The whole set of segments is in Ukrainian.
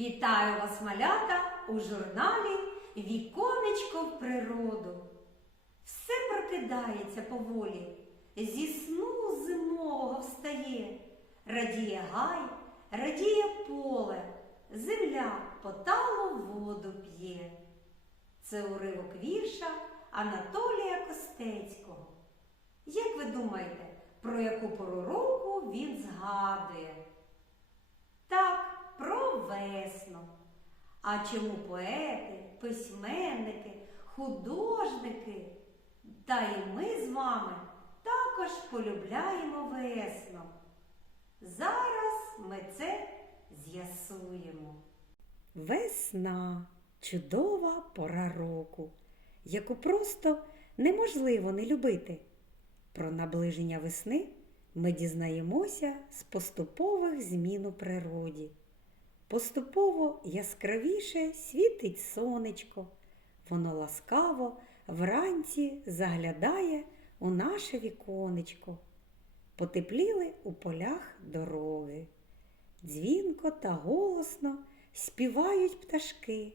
Вітаю вас, малята, у журналі Віконечко в природу. Все прокидається поволі, зі сну зимового встає, радіє гай, радіє поле, земля поталу воду п'є. Це уривок вірша Анатолія Костецького. Як ви думаєте, про яку пору року він згадує? Так, про весну. А чому поети, письменники, художники та і ми з вами також полюбляємо весну? Зараз ми це з'ясуємо. Весна чудова пора року, яку просто неможливо не любити. Про наближення весни ми дізнаємося з поступових змін у природі. Поступово яскравіше світить сонечко, воно ласкаво вранці заглядає у наше віконечко. Потепліли у полях дороги. Дзвінко та голосно співають пташки.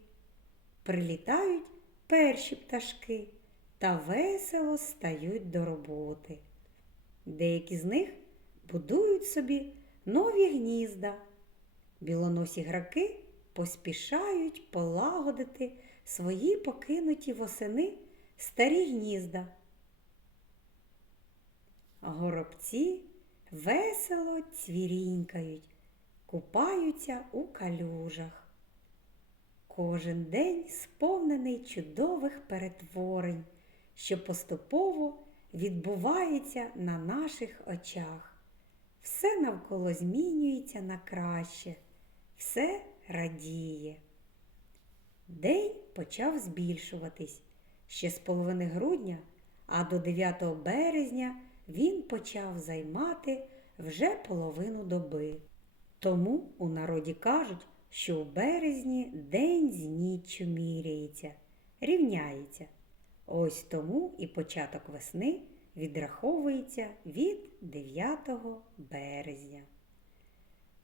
Прилітають перші пташки та весело стають до роботи. Деякі з них будують собі нові гнізда. Білоносі граки поспішають полагодити свої покинуті восени старі гнізда. Горобці весело цвірінькають, купаються у калюжах. Кожен день сповнений чудових перетворень, що поступово відбувається на наших очах. Все навколо змінюється на краще, все радіє. День почав збільшуватись. Ще з половини грудня, а до 9 березня він почав займати вже половину доби. Тому у народі кажуть, що у березні день з ніччю міряється, рівняється. Ось тому і початок весни відраховується від 9 березня.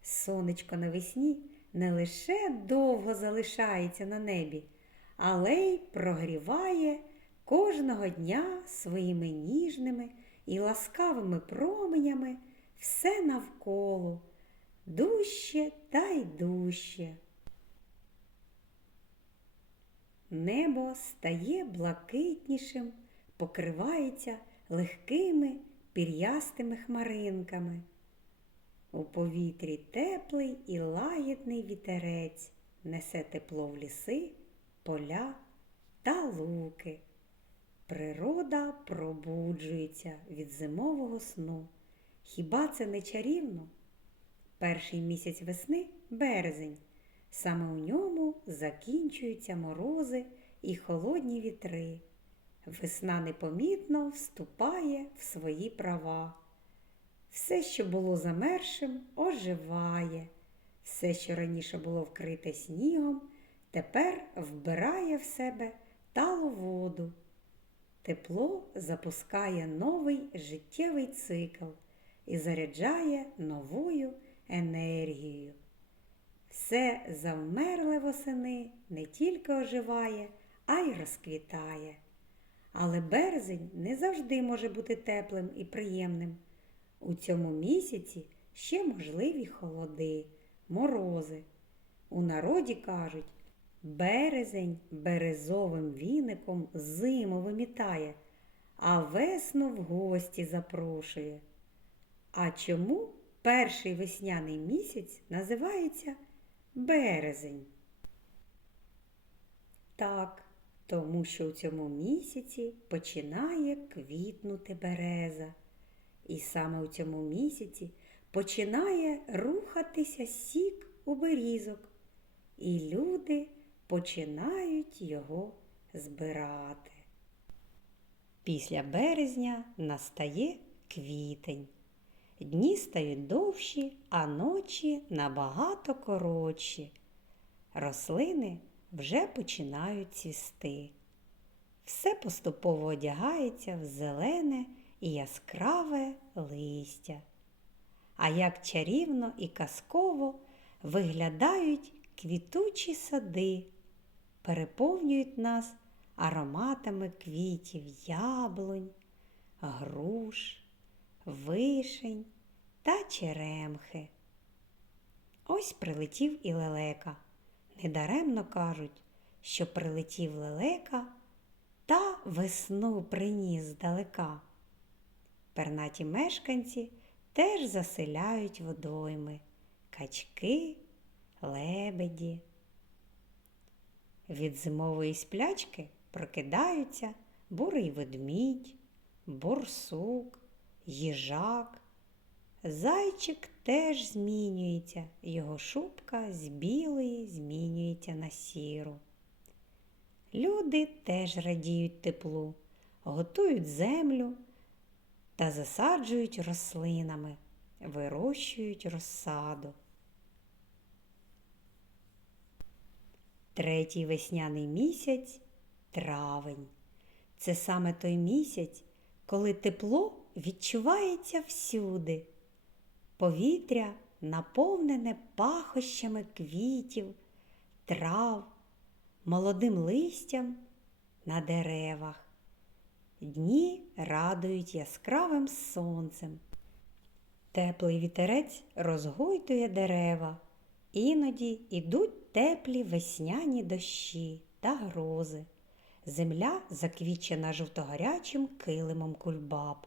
Сонечко навесні не лише довго залишається на небі, але й прогріває кожного дня своїми ніжними і ласкавими променями все навколо, дужче та й дужче. Небо стає блакитнішим, покривається легкими пір'ястими хмаринками. У повітрі теплий і лагідний вітерець несе тепло в ліси, поля та луки. Природа пробуджується від зимового сну. Хіба це не чарівно? Перший місяць весни березень. Саме у ньому закінчуються морози і холодні вітри. Весна непомітно вступає в свої права. Все, що було замершим, оживає. Все, що раніше було вкрите снігом, тепер вбирає в себе талу воду. Тепло запускає новий життєвий цикл і заряджає новою енергією. Все завмерле восени не тільки оживає, а й розквітає. Але березень не завжди може бути теплим і приємним. У цьому місяці ще можливі холоди, морози. У народі кажуть, березень березовим віником зиму вимітає, а весну в гості запрошує. А чому перший весняний місяць називається березень? Так, тому що у цьому місяці починає квітнути береза. І саме у цьому місяці починає рухатися сік у берізок, і люди починають його збирати. Після березня настає квітень. Дні стають довші, а ночі набагато коротші. Рослини вже починають цвісти. Все поступово одягається в зелене і яскраве листя. А як чарівно і казково виглядають квітучі сади, переповнюють нас ароматами квітів яблунь, груш, вишень та черемхи. Ось прилетів і лелека. Недаремно кажуть, що прилетів лелека та весну приніс здалека. Пернаті мешканці теж заселяють водойми качки, лебеді. Від зимової сплячки прокидаються бурий ведмідь, борсук, їжак. Зайчик теж змінюється, його шубка з білої змінюється на сіру. Люди теж радіють теплу, готують землю та засаджують рослинами, вирощують розсаду. Третій весняний місяць травень. Це саме той місяць, коли тепло відчувається всюди. Повітря наповнене пахощами квітів, трав, молодим листям на деревах. Дні радують яскравим сонцем. Теплий вітерець розгойдує дерева, іноді ідуть теплі весняні дощі та грози. Земля заквічена жовтогарячим килимом кульбаб.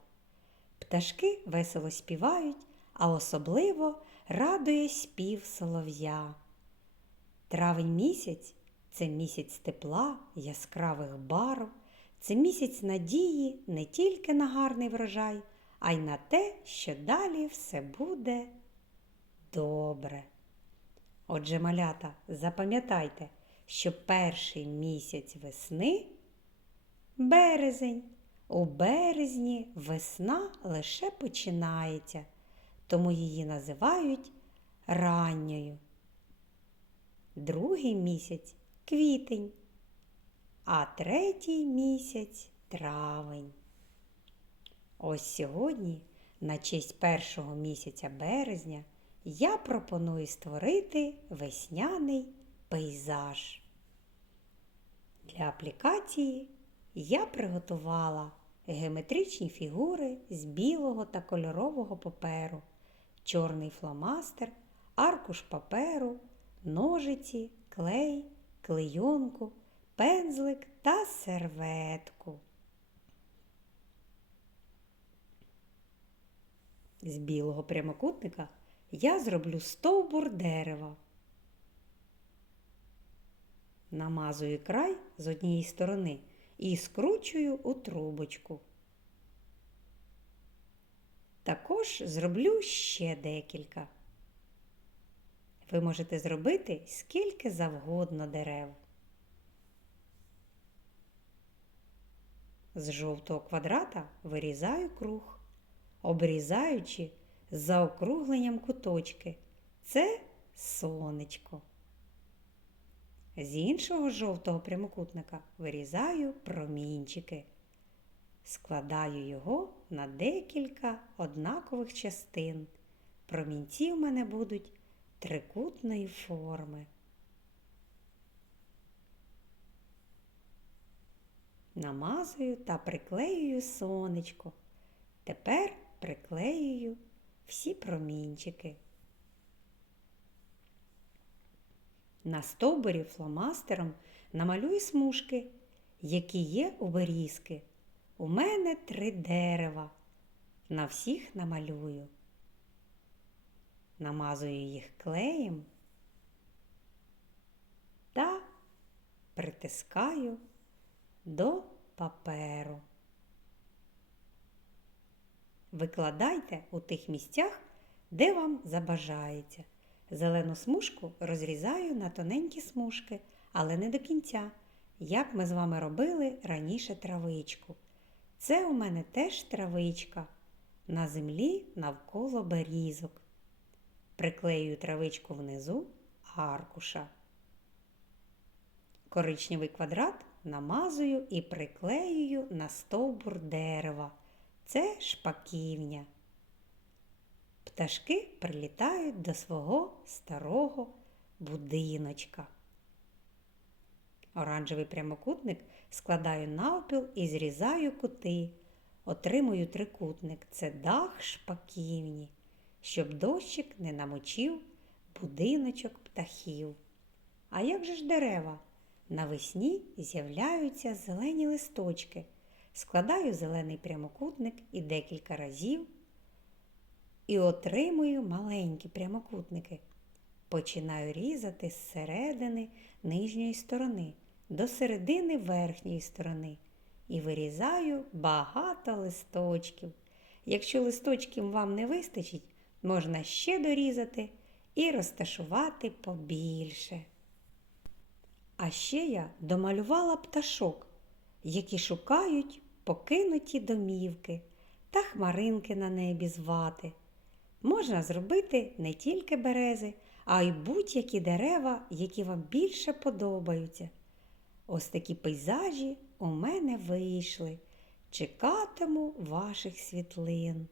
Пташки весело співають, а особливо радує спів солов'я. Травень місяць це місяць тепла, яскравих барв, це місяць надії не тільки на гарний врожай, а й на те, що далі все буде добре. Отже, малята, запам'ятайте, що перший місяць весни березень. У березні весна лише починається, тому її називають ранньою. Другий місяць квітень, а третій місяць травень. Ось сьогодні, на честь першого місяця березня, я пропоную створити весняний пейзаж. Для аплікації я приготувала геометричні фігури з білого та кольорового паперу, чорний фломастер, аркуш паперу, ножиці, клей, клейонку, пензлик та серветку. З білого прямокутника я зроблю стовбур дерева. Намазую край з однієї сторони і скручую у трубочку. Також зроблю ще декілька. Ви можете зробити скільки завгодно дерев. З жовтого квадрата вирізаю круг, обрізаючи з заокругленням куточки. Це сонечко. З іншого жовтого прямокутника вирізаю промінчики. Складаю його на декілька однакових частин. Промінці в мене будуть трикутної форми. Намазую та приклеюю сонечко. Тепер приклеюю всі промінчики. На стовбурі фломастером намалюю смужки, які є у берізки. У мене три дерева. На всіх намалюю. Намазую їх клеєм та притискаю до паперу. Викладайте у тих місцях, де вам забажається. Зелену смужку розрізаю на тоненькі смужки, але не до кінця, як ми з вами робили раніше травичку. Це у мене теж травичка на землі навколо берізок. Приклеюю травичку внизу аркуша. Коричневий квадрат намазую і приклеюю на стовбур дерева. Це шпаківня. Пташки прилітають до свого старого будиночка. Оранжевий прямокутник складаю навпіл і зрізаю кути. Отримую трикутник це дах шпаківні, щоб дощик не намочив будиночок птахів. А як же ж дерева? Навесні з'являються зелені листочки. Складаю зелений прямокутник і декілька разів і отримую маленькі прямокутники. Починаю різати з середини нижньої сторони до середини верхньої сторони і вирізаю багато листочків. Якщо листочків вам не вистачить, можна ще дорізати і розташувати побільше. А ще я домалювала пташок, які шукають покинуті домівки та хмаринки на небі звати. Можна зробити не тільки берези, а й будь-які дерева, які вам більше подобаються. Ось такі пейзажі у мене вийшли. Чекатиму ваших світлин.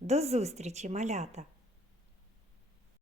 До зустрічі, малята!